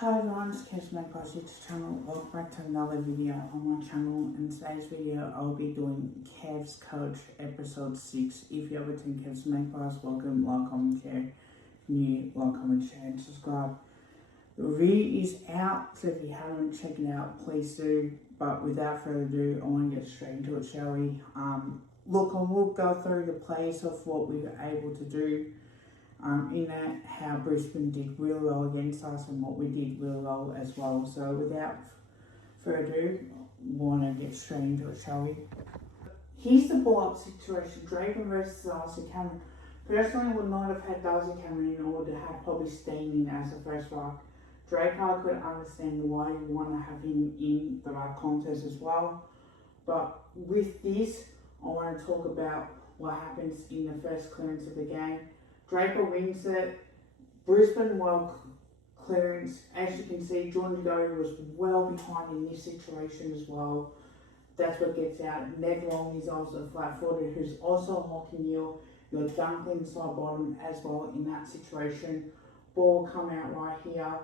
Hi everyone, it's Kev's Magpies YouTube channel. Welcome back to another video on my channel. In today's video, I'll be doing Kev's Coach episode 6. If you have attended Kev's Magpies, welcome, like, comment, share. New, like, comment, share, and subscribe. The review is out, so if you haven't checked it out, please do. But without further ado, I want to get straight into it, shall we? Look, I will go through the plays of what we were able to do. In that, how Brisbane did really well against us and what we did really well as well. So without further ado, we want to get straight into it, shall we? Here's the ball-up situation. Draper versus Darcy Cameron. Personally, would not have had Darcy Cameron in order to have probably Steen in as the first ruck. Draper, I could understand why you want to have him in the ruck contest as well. But with this, I want to talk about what happens in the first clearance of the game. Draper wins it. Brisbane well clearance. As you can see, Jordan Goey was well behind in this situation as well. That's what gets out. Ned Long is also flat-footed, who's also Lachie Neale. You got Dunkley inside bottom as well in that situation. Ball come out right here.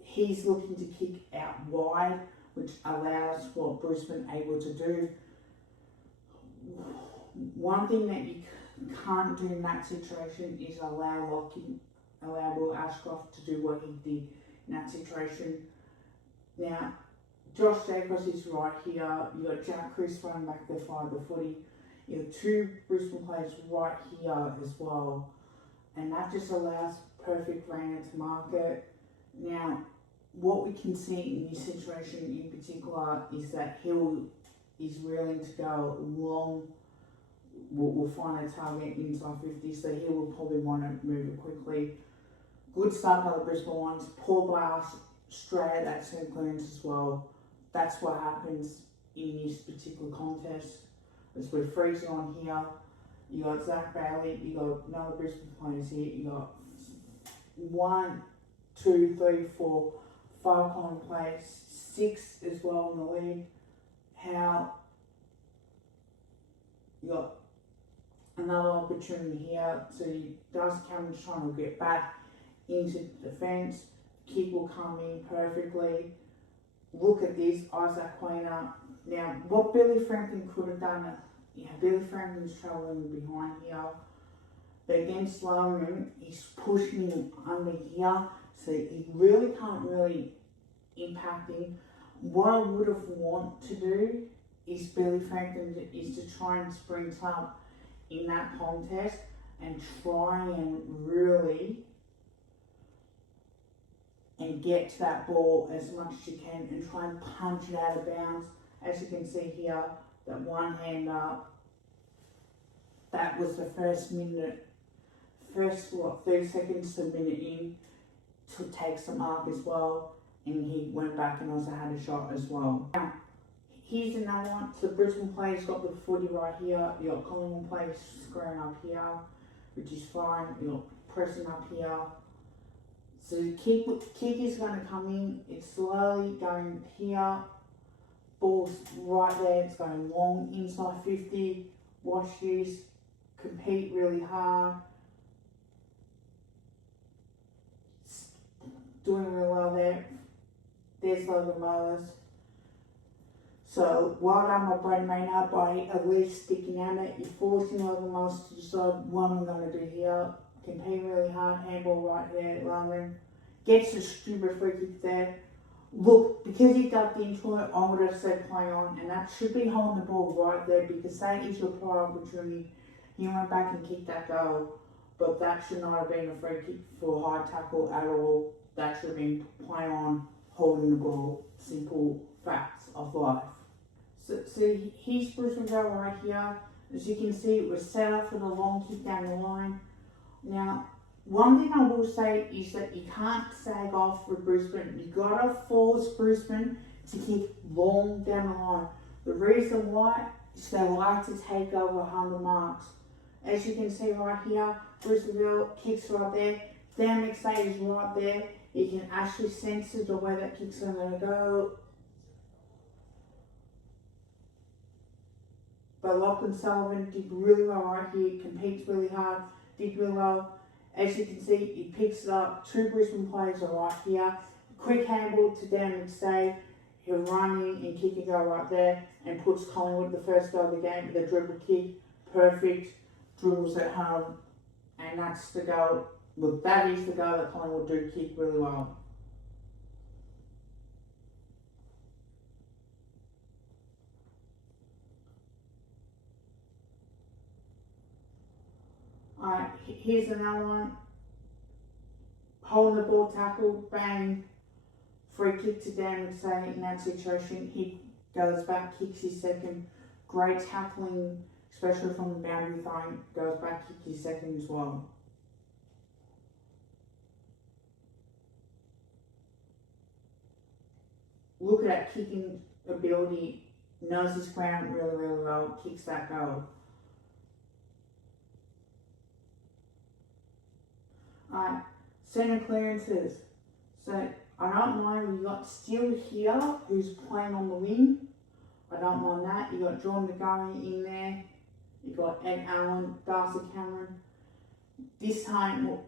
He's looking to kick out wide, which allows what Brisbane able to do. One thing that you can't do in that situation is allow Will Ashcroft to do what he did in that situation. Now, Josh Jacobs is right here. You got Jack Chris running back there for the footy. You have two Brisbane players right here as well, and that just allows perfect rain to market. Now, what we can see in this situation in particular is that Hill is willing to go long. We'll find a target inside 50, so he will probably want to move it quickly. Good start by the Brisbane ones. Poor by us, straight at that same clearance as well. That's what happens in this particular contest. As we're freezing on here, you got Zach Bailey, you got another Brisbane players here, you got 1, 2, 3, 4, 5 common plays, 6 as well in the lead. How you got another opportunity here. So Darcy Cameron's trying to get back into the defence. Kick will come in perfectly. Look at this, Isaac Quainer. Now, what Billy Franklin could have done, Billy Franklin's travelling behind here. But against Sloman, he's pushing him under here, so he really can't really impact him. What I would have wanted to do is Billy Franklin is to try and sprint up in that contest and try and really get to that ball as much as you can and try and punch it out of bounds. As you can see here, that one hand up, that was the first 30 seconds to a minute in to take some mark as well, and he went back and also had a shot as well. Now, here's another one. So the Brisbane players got the footy right here. You got Collingwood players squaring up here, which is fine. You got pressing up here. So the kick is going to come in. It's slowly going here. Ball's right there. It's going long inside 50. Watch this. Compete really hard. Doing really well there. There's Logan Mowers. So, well done by Brad Maynard by at least sticking at it. You're forcing Logan Mowers to decide what I'm going to do here. Compete really hard. Handball right there. Logan gets a stupid free kick there. Look, because he ducked into it, I would have said play on, and that should be holding the ball right there because that is your prior opportunity. He went back and kicked that goal, but that should not have been a free kick for a high tackle at all. That should have been play on, holding the ball. Simple facts of life. So here's Brisbane goal right here. As you can see, it was set up for the long kick down the line. Now, one thing I will say is that you can't sag off for Brisbane. You gotta force Brisbane to kick long down the line. The reason why is they like to take over 100 marks. As you can see right here, Brisbane kicks right there. Dan McStay is right there. You can actually sense the way that kick's going to go. But Lachlan Sullivan did really well right here. Competes really hard. Did really well. As you can see, he picks it up. Two Brisbane players are right here. Quick handball to Dan McStay. He'll run in and kick and go right there and puts Collingwood the first goal of the game with a dribble kick. Perfect. Dribbles it home. And that's the goal. Look, that is the goal that Collingwood do kick really well. Alright, here's another one. Holding the ball, tackle, bang. Free kick to Dan McStay in that situation. He goes back, kicks his second. Great tackling, especially from the boundary throwing. Goes back, kicks his second as well. Look at that kicking ability. Knows his ground really, really well. Kicks that goal. Alright, centre clearances. So I don't mind. You got Steele here, who's playing on the wing. I don't mind that. You got John McGarry in there. You got Ed Allen, Darcy Cameron. This time,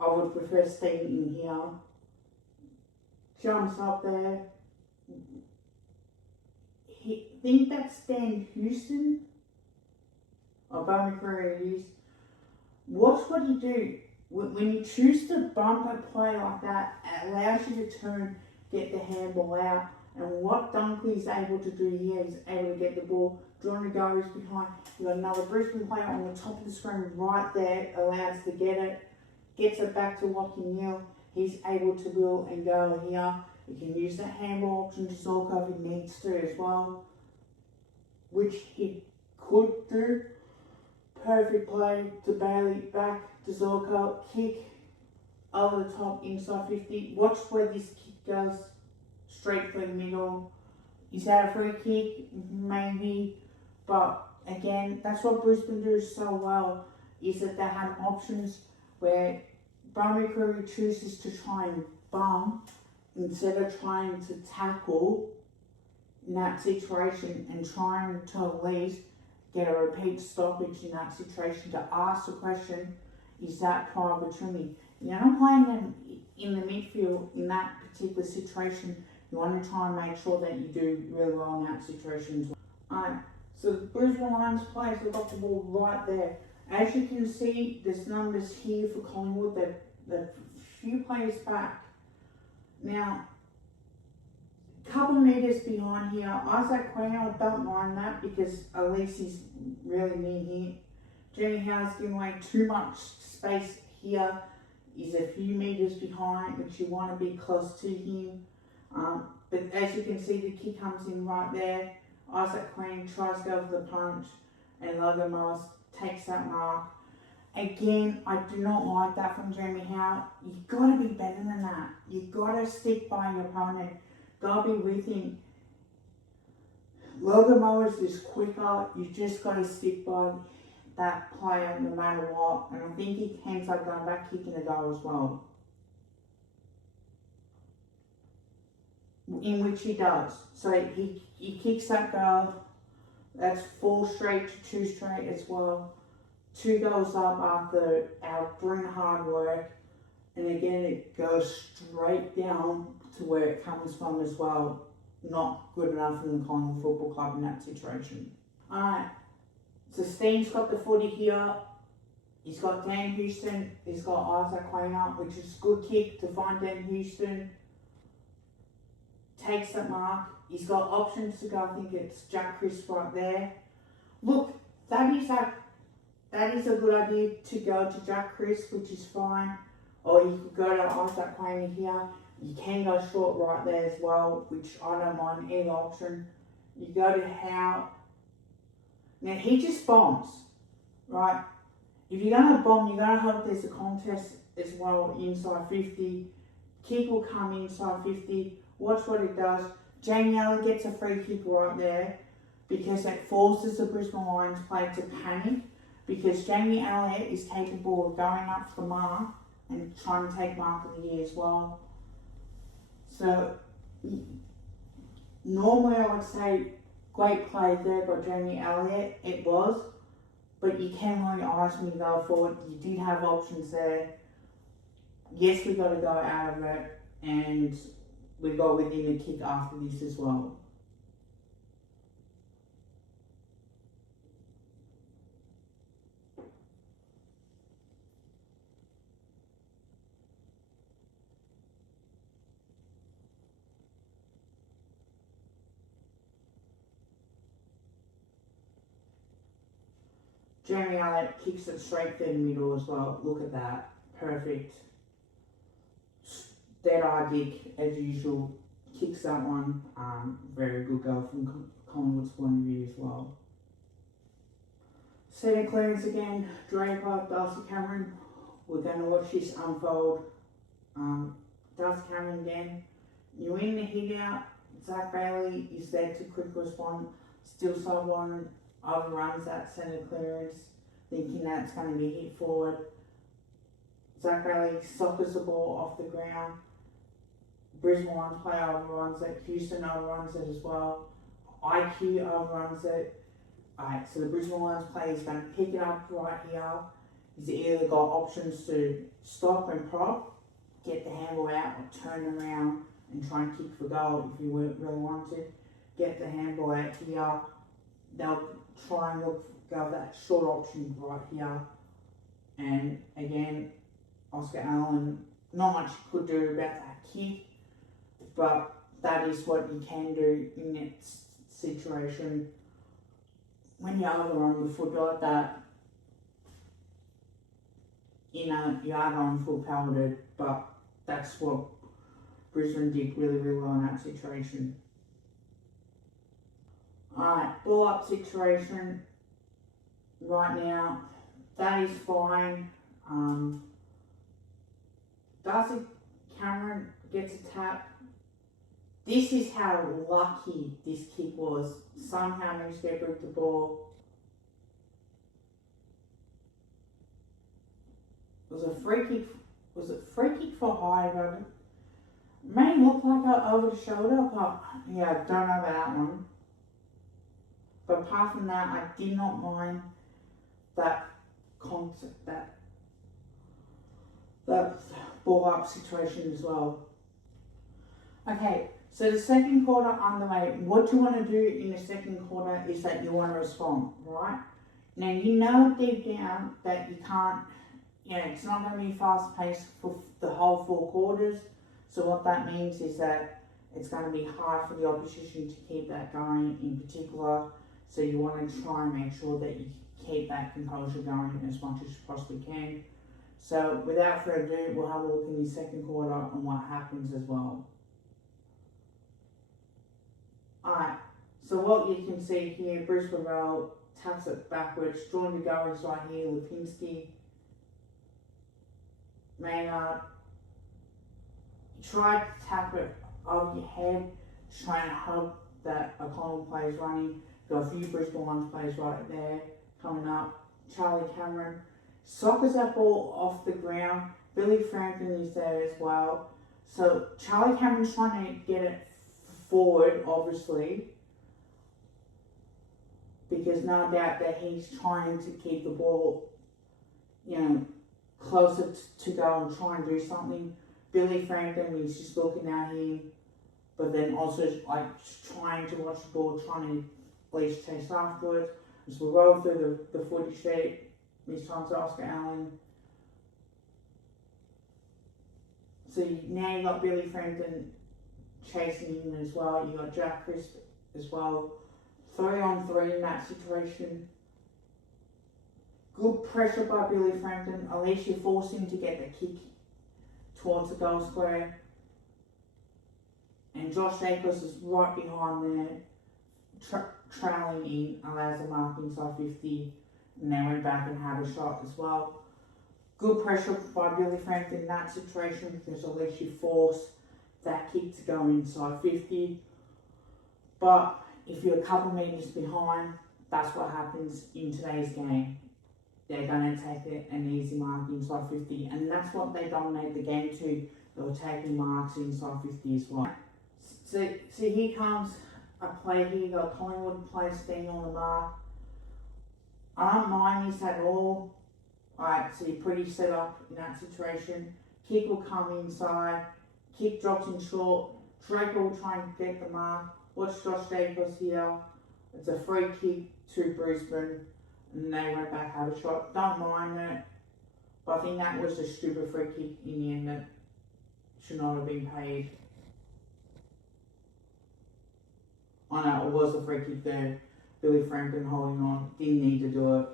I would prefer Steen in here. Jumps up there. Think that's Dan Houston. Or Bo McCreary is. Watch what he do. When you choose to bump a play like that, it allows you to turn, get the handball out. And what Dunkley is able to do here is able to get the ball. John McGarry's behind. You've got another Brisbane player on the top of the screen right there, allows to get it. Gets it back to Lachie Neale. He's able to wheel and go here. You can use that handball option to Zorko if he needs to as well, which he could do. Perfect play to Bailey, back to Zorko, kick over the top inside 50. Watch where this kick goes, straight for the middle. Is that a free kick? Maybe, but again, that's what Brisbane do so well, is that they have options where Bromley Crew chooses to try and bump instead of trying to tackle in that situation and trying to at least get a repeat stoppage in that situation to ask the question, is that prior opportunity? You're not playing them in the midfield in that particular situation. You want to try and make sure that you do really well in that situation as well. Alright, so the Brisbane Lions players have got the ball right there. As you can see, there's numbers here for Collingwood. They're a few players back. Now, couple of metres behind here, Isaac Quinn, I don't mind that because at least he's really near here. Jamie Howe's giving away too much space here. He's a few metres behind, which you want to be close to him. But as you can see, the kick comes in right there. Isaac Quinn tries to go for the punch, and Logan Morris takes that mark. Again, I do not like that from Jamie Howe. You've got to be better than that. You've got to stick by your opponent. Got to be with him. Logan Morris is quicker. You've just got to stick by that player no matter what. And I think he ends up going back kicking the goal as well. In which he does. So he kicks that goal. That's 4 straight to 2 straight as well. 2 goals up after our brilliant hard work. And again, it goes straight down to where it comes from as well. Not good enough from the Collingwood Football Club in that situation. Alright, so Steen's got the footy here. He's got Dan Houston. He's got Isaac Quinn up, which is a good kick to find Dan Houston. Takes that mark. He's got options to go. I think it's Jack Crisp right there. Look, that is a good idea to go to Jack Crisp, which is fine. Or you could go to Isaac Quinn here. You can go short right there as well, which I don't mind either option. You go to Howe. Now he just bombs, right? If you're going to bomb, you're going to hope there's a contest as well inside 50. Kick will come inside 50. Watch what it does. Jamie Elliott gets a free kick right there because it forces the Brisbane Lions player to panic, because Jamie Elliott is capable of going up for the mark and trying to take mark of the year as well. So normally I would say great play there by Jamie Elliott. It was, but you can only ask me to go forward. You did have options there. Yes, we got to go out of it, and we got within a kick after this as well. Jeremy Allett kicks it straight through the middle as well. Look at that. Perfect. Dead eye Dick, as usual, kicks that one. Very good goal from Collingwood's point of view as well. Centre clearance again. Draper, Darcy Cameron. We're going to watch this unfold. Darcy Cameron again. You win the hit out. Zach Bailey is there to quick respond. Still sideline overruns that centre clearance, thinking that's going to be hit forward. Zach Bailey soccers the ball off the ground. Brisbane Lions player overruns it. Houston overruns it as well. IQ overruns it. Alright, so the Brisbane Lions player is going to pick it up right here. He's either got options to stop and prop, get the handle out, or turn around and try and kick for goal if you really want to. Get the handball out here. They'll try and go that short option right here. And again, Oscar Allen, not much he could do about that kick, but that is what you can do in that situation. When you overrun the foot like that, you are going full pelleted, but that's what Brisbane did really, really well in that situation. Alright, ball up situation right now. That is fine. Darcy Cameron gets a tap. This is how lucky this kick was. Somehow managed to get rid of the ball. Was it free kick? Was it free kick for high? May look like a over the shoulder, but yeah, I don't know about that one. But apart from that, I did not mind that concept, that ball up situation as well. Okay, so the second quarter underway. What you want to do in the second quarter is that you want to respond, right? Now you know deep down that you can't, it's not going to be fast paced for the whole 4 quarters. So what that means is that it's going to be hard for the opposition to keep that going in particular. So you want to try and make sure that you keep that composure going as much as you possibly can. So without further ado, we'll have a look in the second quarter on what happens as well. Alright, so what you can see here, Bruce Burrell taps it backwards, Jordan to go inside here, Lipinski, Maynard, try to tap it over your head, trying to hug that O'Connell plays running. Got a few Brisbane Lions players right there coming up. Charlie Cameron soccers that ball off the ground. Billy Franklin is there as well. So Charlie Cameron's trying to get it forward, obviously, because no doubt that he's trying to keep the ball, closer to go and try and do something. Billy Franklin is just looking at him, but then also trying to watch the ball, trying to at least chase afterwards. So we'll roll through the footage sheet. This time to Oscar Allen. So now you got Billy Franklin chasing him as well. You got Jack Crisp as well. 3-on-3 in that situation. Good pressure by Billy Franklin. At least you force him to get the kick towards the goal square. And Josh Jacobs is right behind there, trailing in, allows a mark inside 50, and then went back and had a shot as well. Good pressure by Billy Franklin in that situation, because at least you force that kick to go inside 50. But if you're a couple metres behind, that's what happens in today's game. They're going to take an easy mark inside 50, and that's what they dominate the game to. They were taking marks inside 50 as well. So here comes a play here. You got Collingwood player standing on the mark. I don't mind this at all. Alright, so you're pretty set up in that situation. Kick will come inside. Kick drops in short. Draper will try and get the mark. Watch Josh Jacobs here. It's a free kick to Brisbane, and they went back, had a shot. Don't mind it, but I think that was a stupid free kick in the end that should not have been paid. I know it was a free kick there. Billy Franklin holding on, didn't need to do it.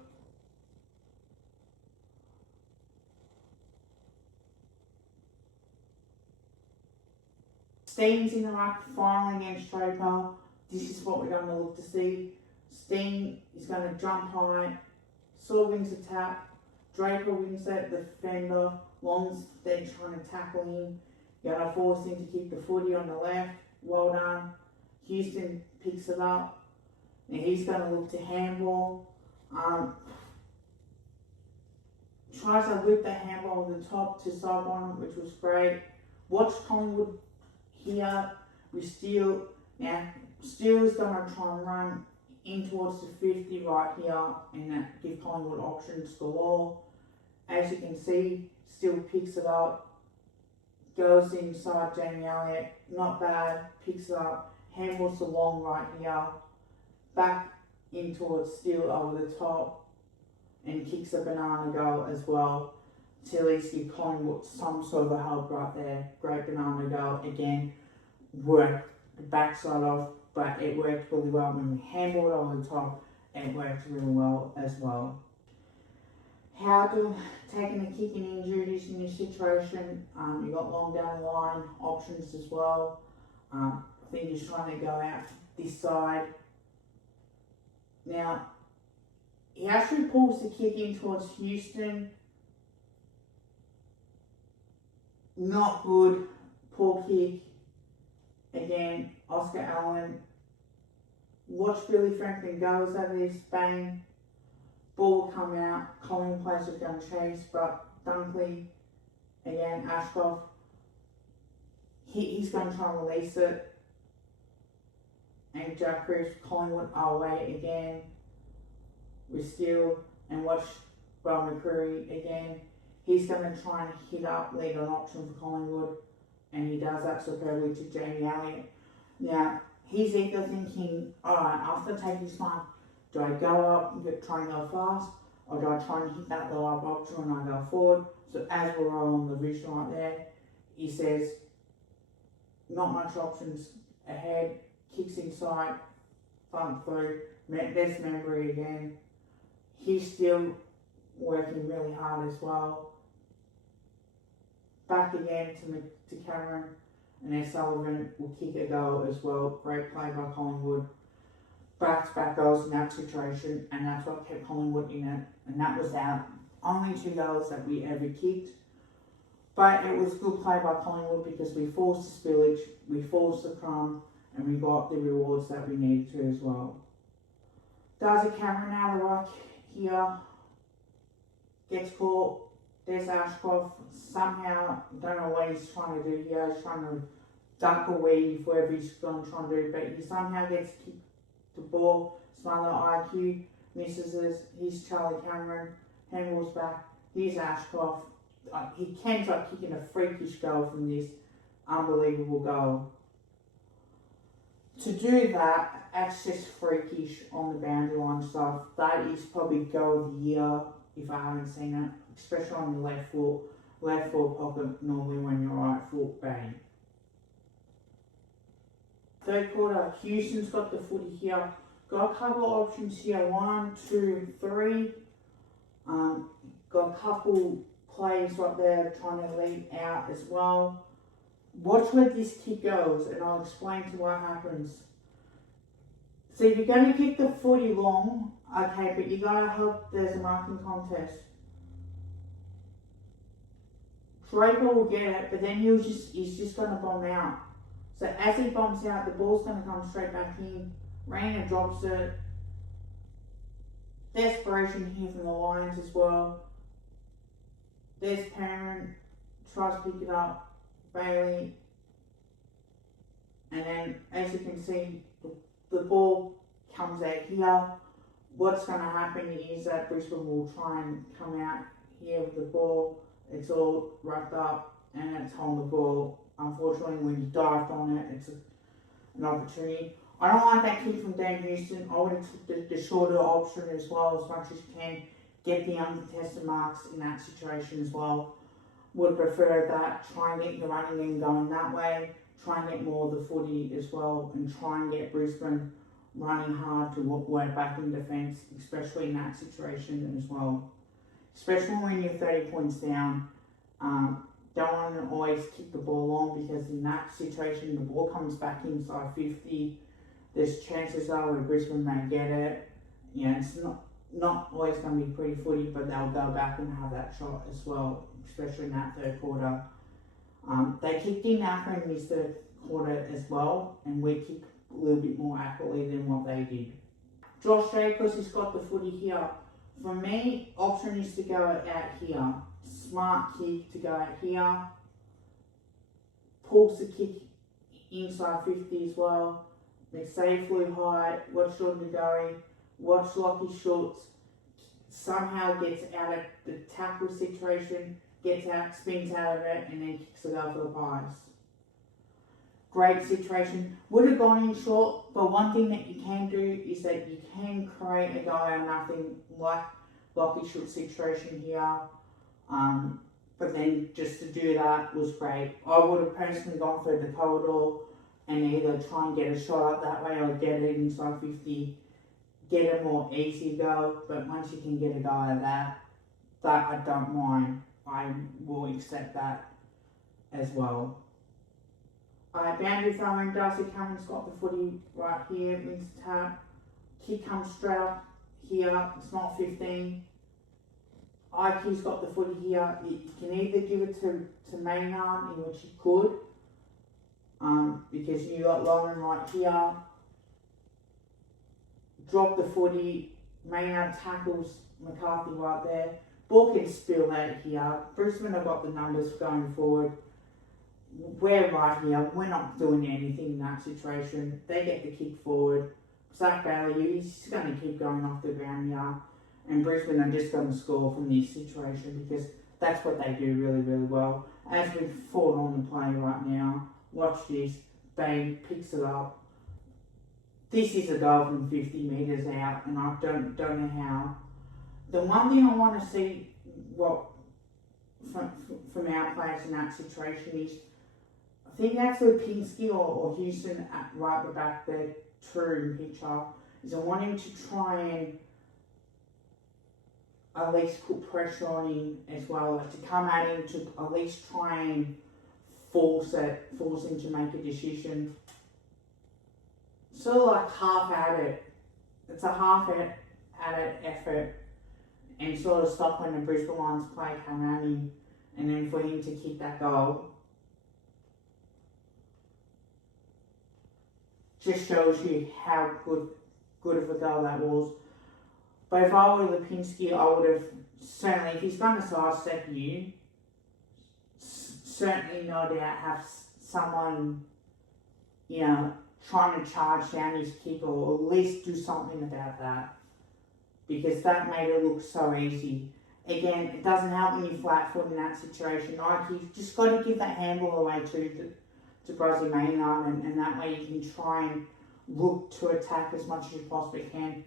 Steen's in the ruck, finally against Draper. This is what we're going to look to see. Steen is going to jump high. Saw wins the tap. Draper wins that defender. Long's then trying to tackle him. You're going to force him to kick the footy on the left. Well done. Houston picks it up. Now he's going to look to handball. Tries to whip the handball on the top to Saigon, which was great. Watch Collingwood here with Steele. Now Steele is going to try and run in towards the 50 right here and that give Collingwood options galore. As you can see, Steele picks it up, goes inside Jamie Elliott, not bad, picks it up, handballs the long right here, back in towards Steele over the top, and kicks a banana goal as well to at least give Collingwood some sort of a help right there. Great banana goal again, worked the backside off, but it worked really well when we handballed over the top. It worked really well as well. Howden taking the kicking injuries in this situation. You got long down the line options as well. I think he's trying to go out this side. Now, he actually pulls the kick in towards Houston. Not good. Poor kick. Again, Oscar Allen. Watch Billy Franklin goes over this, bang. Ball will come out. Colin plays with gun chase, but Dunkley, again, Ashcroft. He's going to try and release it. And Jack Cripps, Collingwood are away again with Steele, and watch Bob McCreary again. He's going to try and hit up, lead an option for Collingwood, and he does that superbly to Jamie Elliott. Now, he's either thinking, alright, after taking this mark, do I go up and try and go fast, or do I try and hit that low up option and I go forward? So as we're on the vision right there, he says, not much options ahead, kicks inside, front through, best memory again. He's still working really hard as well. Back again to Cameron, and then Sullivan will kick a goal as well. Great play by Collingwood. Back-to-back goals in that situation, and that's what kept Collingwood in it. And that was our only 2 goals that we ever kicked. But it was good play by Collingwood because we forced the spillage, we forced the crumb, and we got the rewards that we needed to as well. Darcy Cameron out of the ruck here, gets caught. There's Ashcroft. Somehow, don't know what he's trying to do here. He's trying to duck or weave, whatever he's going to try and do, but he somehow gets kicked the ball. Smaller IQ misses it. Here's Charlie Cameron. Handballs back. Here's Ashcroft. He ends up kicking a freakish goal from this unbelievable goal. To do that, that's just freakish on the boundary line stuff. That is probably goal of the year if I haven't seen it, especially on the left foot pocket, normally when you're right foot, bang. Third quarter, Houston's got the footy here. Got a couple of options here, 1, 2, 3. Got a couple players right there trying to lead out as well. Watch where this kick goes and I'll explain to what happens. So if you're going to kick the footy long, okay, but you got to hope there's a marking contest. Draper will get it, but then he's just going to bomb out. So as he bombs out, the ball's going to come straight back in. Rayner drops it. Desperation here from the Lions as well. There's Perrin, tries to pick it up. Bailey. And then, as you can see, the ball comes out here. What's going to happen is that Brisbane will try and come out here with the ball. It's all wrapped up and it's on the ball unfortunately, when you dived on it, it's an opportunity. I don't like that kick from Dan Houston. I would have took the shorter option as well, as much as you can. Get the uncontested marks in that situation as well. Would prefer that. Try and get the running game going that way. Try and get more of the footy as well, and try and get Brisbane running hard to work back in defence, especially in that situation as well. Especially when you're 30 points down. Don't want to always kick the ball long, because in that situation the ball comes back inside 50. There's chances are where Brisbane may get it. It's not always going to be pretty footy, but they'll go back and have that shot as well, especially in that third quarter. They kicked in after in this third quarter as well, and we kicked a little bit more accurately than what they did. Josh Jay, because he's got the footy here, for me, option is to go out here. Smart kick to go out here. Pulls the kick inside 50 as well. Safely high. Watch Jordan Gary. Watch Lockie Schultz. Somehow gets out of the tackle situation, gets out, spins out of it, and then kicks it over for the Pies. Great situation. Would have gone in short, but one thing that you can do is that you can create a go out of nothing, like Lockie Schultz situation here. But then just to do that was great. I would have personally gone for the corridor and either try and get a shot up that way or get it inside 50, get a more easy go. But once you can get a go out of that I don't mind. I will accept that as well. Boundary throwing, Darcy Cameron's got the footy right here, wins the tap. Kick comes straight up here, it's not 15. IQ's got the footy here. You can either give it to Maynard, in which you could, because you got Lauren right here. Drop the footy. Maynard tackles McCarthy right there. Ball can spill out here. Brisbane have got the numbers going forward. We're right here. We're not doing anything in that situation. They get the kick forward. Zach Bailey, he's going to keep going off the ground here. And Brisbane are just going to score from this situation, because that's what they do really, really well. As we've fought on the play right now, watch this. Bang, picks it up. This is a goal from 50 metres out, and I don't know how. The one thing I want to see from our players in that situation is, I think that's Lipinski or Houston at right at the back there, true picture, is I want him to try and at least put pressure on him as well, like to come at him, to at least try and force him to make a decision. Sort of like half at it. It's a half at it effort, and sort of stop when the Brisbane Lions play come at him, and then for him to kick that goal. Just shows you how good of a goal that was. But if I were Lipinski, I would have certainly, if he's going to sidestep you, certainly no doubt have someone, trying to charge down his kick, or at least do something about that. Because that made it look so easy. Again, it doesn't help when you flat foot in that situation. Like, you've just got to give that handball away to Brazzy Maynard, and that way you can try and look to attack as much as you possibly can.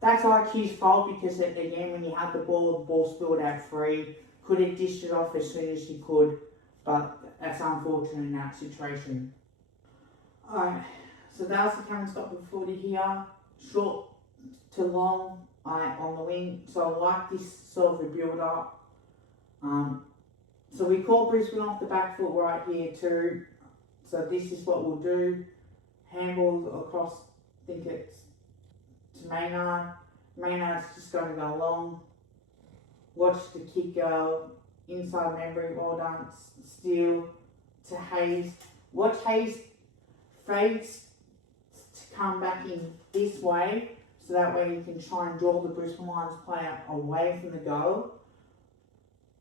That's IQ's fault, because again, when you had the ball spilled out free, could have dished it off as soon as he could, but that's unfortunate in that situation. Alright, so Darcy Cameron's got the footy here, short to long on the wing, so I like this sort of a build up. So we call Brisbane off the back foot right here too, so this is what we'll do. Handball across, I think it's to Maynard. Maynard's just going to go long. Watch the kick go. Inside memory, well done. Steal to Hayes. Watch Hayes fades to come back in this way, so that way you can try and draw the Brisbane Lions player away from the goal.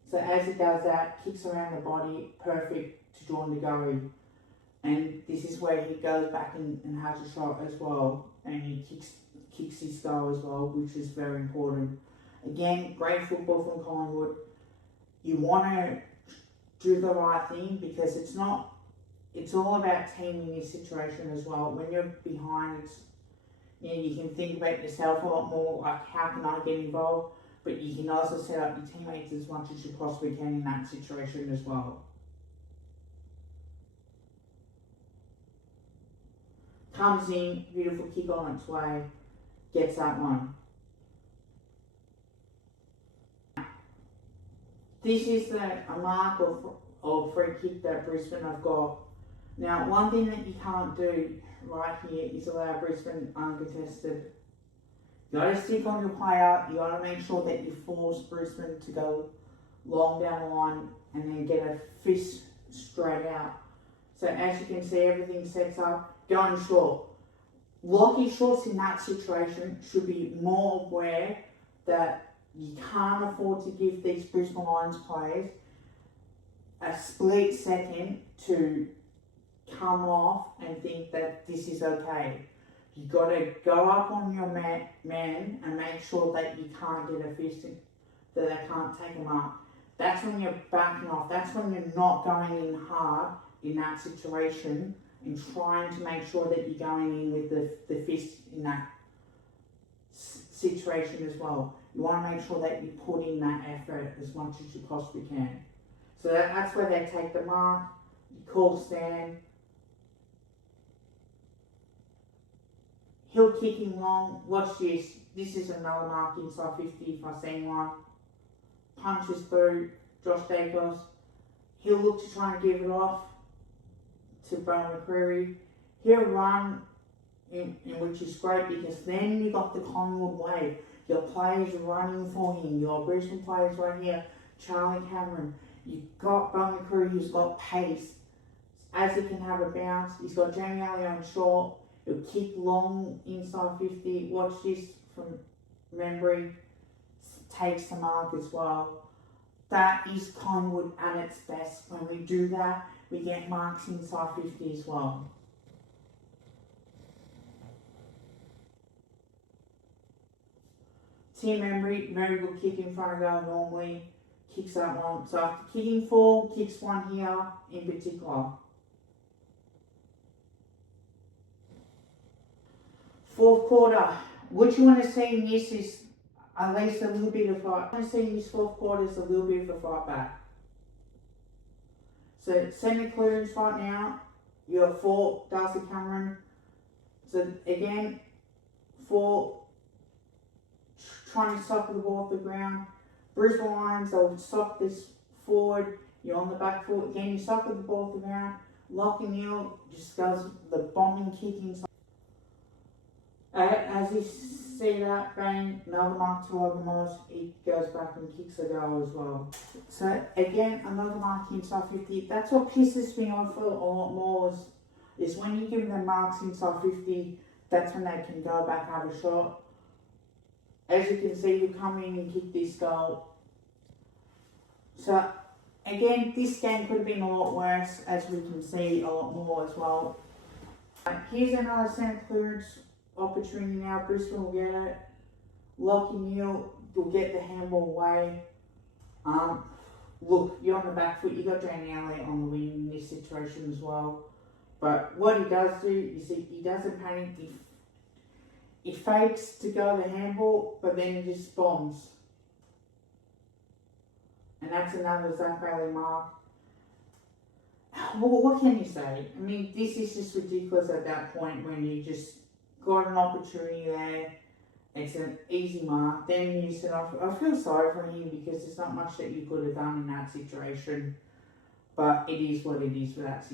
So as it does that, kicks around the body, perfect to Jordan Gary. And this is where he goes back and has a shot as well, and he kicks his goal as well, which is very important. Again, great football from Collingwood. You want to do the right thing, because it's not it's all about team in this situation as well. When you're behind, it's, you can think about yourself a lot more, like how can I get involved, but you can also set up your teammates as much as you possibly can in that situation as well. Comes in, beautiful kick on its way, gets that one. This is a mark or free kick that Brisbane have got. Now, one thing that you can't do right here is allow Brisbane uncontested. You got to stick on your player. You got to make sure that you force Brisbane to go long down the line and then get a fist straight out. So as you can see, everything sets up. Going short. Lockie Shorts in that situation should be more aware that you can't afford to give these Brisbane Lions players a split second to come off and think that this is okay. You got to go up on your man and make sure that you can't get a fist, that they can't take them up. That's when you're backing off. That's when you're not going in hard in that situation and trying to make sure that you're going in with the fist in that situation as well. You want to make sure that you put in that effort as much as you possibly can. So that's where they take the mark, you call stand. He'll kick him long. Watch this. This is another mark inside 50 if I see one. Punches through Josh Dacos. He'll look to try and give it off to Beau McCreary. He'll run, in which is great because then you got the Collingwood way. Your players running for him. Your Brisbane players right here. Charlie Cameron. You've got Beau McCreary who's got pace. As he can have a bounce. He's got Jamie Alley on short. He'll kick long inside 50. Watch this from Membry. Takes the mark as well. That is Collingwood at its best. When we do that, we get marks inside 50 as well. Tim Membry, very good kick in front of goal normally. Kicks that one. So after kicking 4, kicks 1 here in particular. Fourth quarter. What you want to see in this is at least a little bit of fight. I want to see in this fourth quarter is a little bit of a fight back. So centre clearance right now. You have 4, Darcy Cameron. So again, 4 trying to sock the ball off the ground. Brisbane Lions, they'll sock this forward. You're on the back foot. Again, you sock the ball off the ground. Lachie Neale just does the bombing kick inside. As you see that, bang, another mark to Logan Morris. He goes back and kicks a goal as well. So again, another mark inside 50. That's what pisses me off a lot more is when you give them marks inside 50, that's when they can go back, have a shot. As you can see, you come in and kick this goal. So again, this game could have been a lot worse, as we can see a lot more as well. Here's another centre clearance opportunity now. Brisbane will get it. Lachie Neale will get the handball away. Look, you're on the back foot. You got Jamie Alley on the wing in this situation as well. But what he does do, you see, he doesn't panic. He fakes to go the handball, but then he just bombs. And that's another Zach Bailey mark. Well, what can you say? I mean, this is just ridiculous at that point when you just got an opportunity there. It's an easy mark. Then you said, I feel sorry for him because there's not much that you could have done in that situation. But it is what it is for that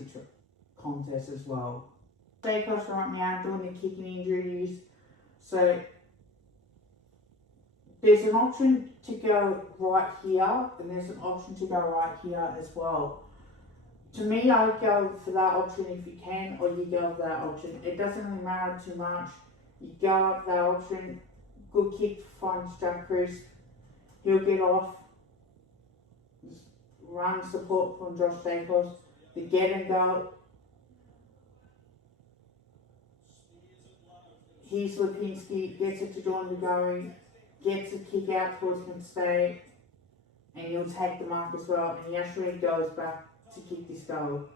contest as well. Dacos right now doing the kicking injuries. So there's an option to go right here and there's an option to go right here as well. To me, I would go for that option if you can, or you go for that option. It doesn't really matter too much. You go up that option. Good kick finds Jack Crisp. He'll get off. Run support from Josh Dacos. The get and go. Here's Lipinski, gets it to Jordan DeGoey, gets a kick out towards McStay, and he'll take the mark as well. And Yashwin goes back to kick this goal.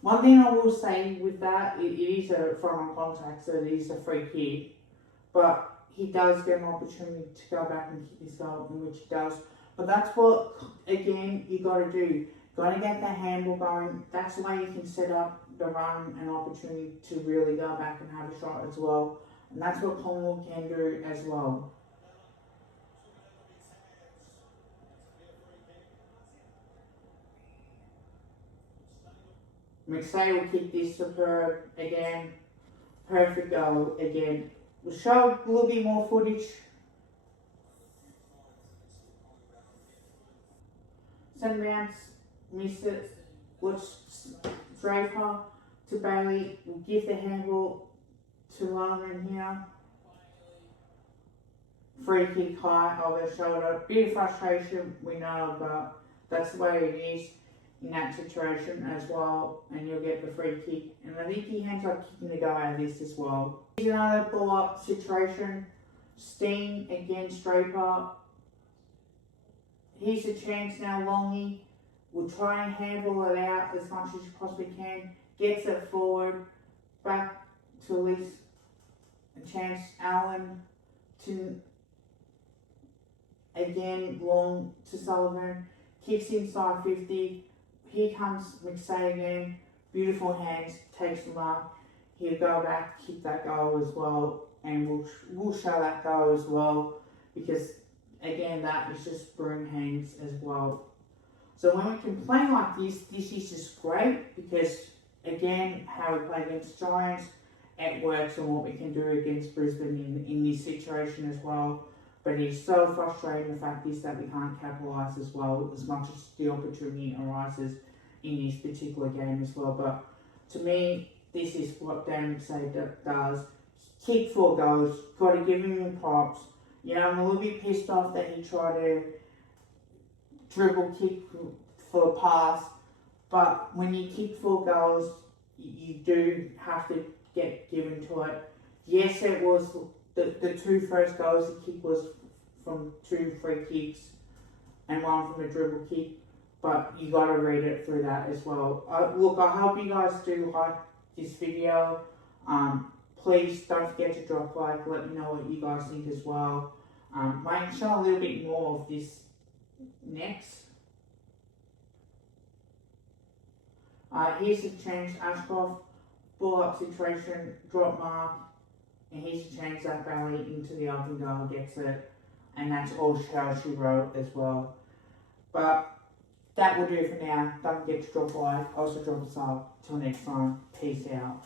One thing I will say with that, it is a front on contact, so it is a free kick. But he does get an opportunity to go back and kick his goal, in which he does. But that's what, again, you got to do. Got to get the handball going. That's the way you can set up the run and opportunity to really go back and have a shot as well. And that's what Collingwood can do as well. McStay will kick this superb again. Perfect goal again. We'll show a little bit more footage. St. Mounts missed it. Watch Draper to Bailey. We'll give the handball to Loman here. Free kick high over the shoulder. Bit of frustration, we know, but that's the way it is in that situation as well. And you'll get the free kick. And I think he ends up kicking the guy out of this as well. Here's another ball up situation. Steen against Draper. Here's a chance now, Longy will try and handle it out as much as you possibly can. Gets it forward, back to Liz. A chance, Allen to, again, long to Sullivan. Kicks inside 50. Here comes McStay again. Beautiful hands, takes the mark. He'll go back, kick that goal as well. And we'll show that goal as well. Because again, that is just broom hands as well. So when we can play like this is just great because, again, how we play against Giants, it works on what we can do against Brisbane in this situation as well. But it's so frustrating, the fact is that we can't capitalise as well as much as the opportunity arises in this particular game as well. But to me, this is what Dan McStay does. Kick 4 goals, got to give him props. You know, I'm a little bit pissed off that he tried to dribble kick for a pass, but when you kick 4 goals, you do have to get given to it. Yes, it was the 2 first goals he kicked was from 2 free kicks and 1 from a dribble kick, but you got to read it through that as well. Look, I hope you guys do like this video. Please don't forget to drop a like, let me know what you guys think as well. Might show a little bit more of this next. Here's a change, Ashcroft, ball up situation, drop mark, and here's a change that Bailey into the open goal, gets it, and that's all she wrote as well. But that will do it for now. Don't forget to drop a like, also drop a sub. Till next time, peace out.